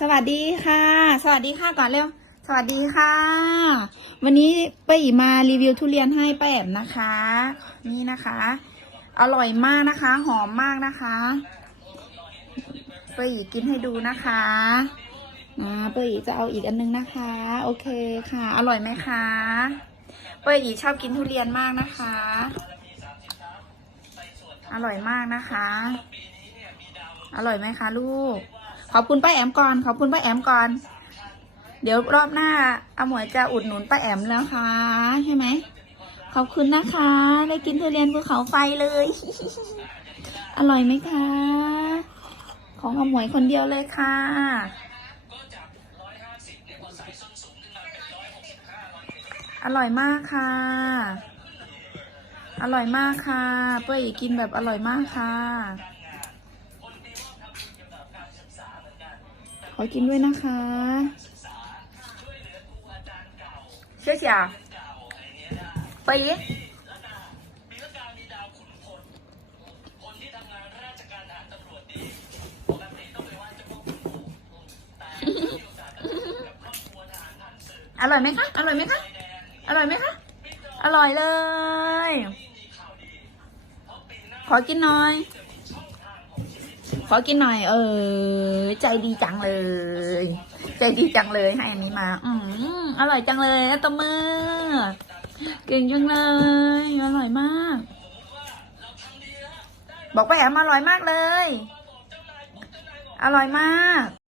สวัสดีค่ะ สวัสดีค่ะก่อนเร็ว สวัสดีค่ะ วันนี้ป้าอีมารีวิวทุเรียนให้ป้าแอมนะคะ นี่นะคะ อร่อยมากนะคะ หอมมากนะคะป้าอีกินให้ดูนะคะอ่าป้าอีจะเอาอีกอันนึงนะคะ โอเคค่ะ อร่อยไหมคะป้าอีชอบกินทุเรียนมากนะคะ อร่อยมากนะคะ อร่อยไหมคะลูก อบคุณป้าแอมก่อน ขอบคุณป้าแอมก่อน เดี๋ยวรอบหน้าอาหมวยจะอุดหนุนป้าแอมแล้วค่ะใช่ไหม ขอบคุณนะคะ ได้กินทุเรียนภูเขาไฟเลย อร่อยไหมคะ ของอาหมวยคนเดียวเลยค่ะอร่อยมากค่ะ อร่อยมากค่ะ เป้ยกินแบบอร่อยมากค่ะ ขอกินด้วยนะคะเชื่อเชียไปอีอร่อยไหมคะ อร่อยไหมคะ อร่อยไหมคะ อร่อยเลย ขอกินหน่อย ขอกินหน่อย เออ ใจดีจังเลย ใจดีจังเลยให้อันนี้มา อืมอร่อยจังเลยอะตมือเก่งจังเลยอร่อยมาก บอกไปแอมอร่อยมากเลย อร่อยมาก